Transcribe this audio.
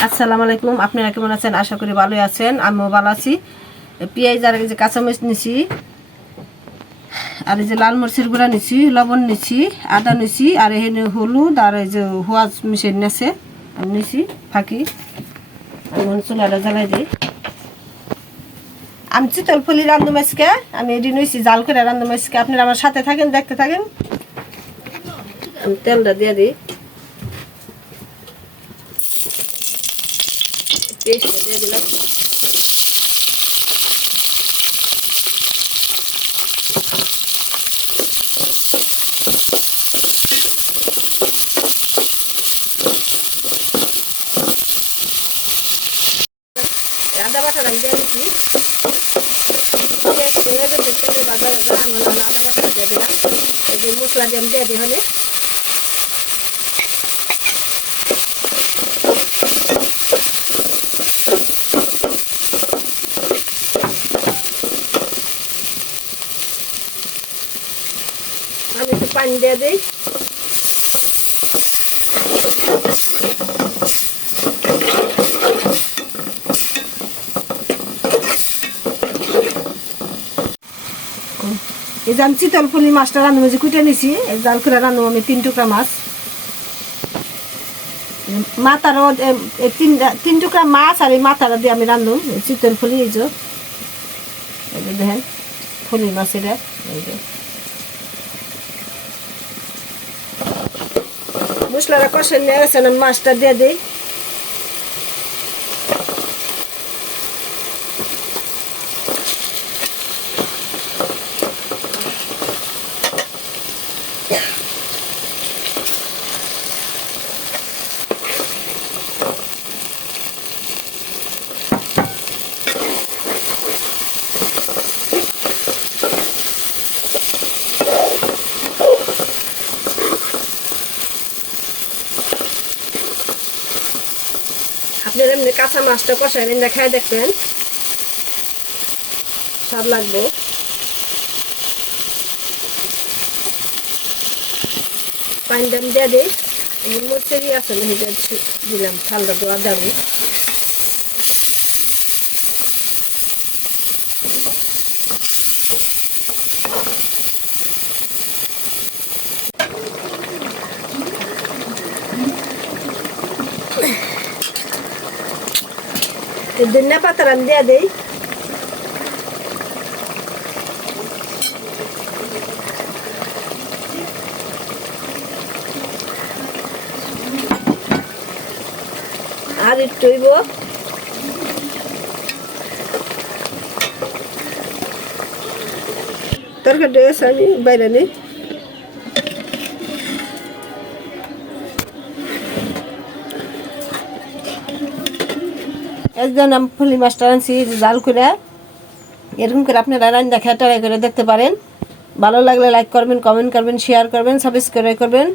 আসসালামু আলাইকুম। আপনারা কেমন আছেন? আশা করি ভালোই আছেন। আমিও ভালো আছি। পেঁয়াজ আর যে কাঁচামরিচ নিছি, আর এই যে লাল মরিচের গুঁড়া নিছি, লবণ নিছি, আদা নিছি, আর এখানে হলুদ আর এই যে হোয়াজ মিশিয়ে আমি নিছি, ফাঁকি। আমি চুলাটা জ্বালাই দিই। আমি চিতল ফুলি রান্ধু মাছকে আমি এটি নিয়েছি জাল করে রান্ধু মাছকে আপনারা আমার সাথে থাকেন, দেখতে থাকেন। আমি তেলটা দিয়ে দিই। পেস্টটা দিয়ে দিলাম। আদা আমি দিয়ে দিচ্ছি পেস্ট গেছে তেলের বাজারে আদা বাটা দিয়ে দিলাম। এই যে মশলা দিয়ে দিয়ে হলে আমি একটু পানি দিয়ে দিই। এই যে আমি চিতল ফুলি মাছটা রান্না যে কুটে নিছি। এই জাল করে রান্না আমি, তিন টুকরা মাছ। মাথারও তিন তিন টুকরা মাছ আর এই মাথাটা দিয়ে আমি রান্ধুম চিতল ফুলি এই যে। দেখেন ফুলি মাছ এই যে। মশলাটা কষে নিয়ে গেছেন আমি মাছটা দিয়ে দিই। আপনার এমনি কাঁচা মাছটা কষাই নিন দেখায় দেখবেন। স্বাদ লাগবে। পানি দাম দিয়ে দিই। এই মরচেরই আছে না সেটা দিলাম, ঠান্ডা দেওয়া যাবে ধনিয়া পাতা আমি দিয়ে দিই আর একটু তরকারি আমি বাইরে নিই একজন আমি ফুলি মাছটা আনছি জাল করে। এরকম করে আপনারা রান্না খেয়ে ট্রাই করে দেখতে পারেন। ভালো লাগলে লাইক করবেন কমেন্ট করবেন শেয়ার করবেন সাবস্ক্রাইব করবেন।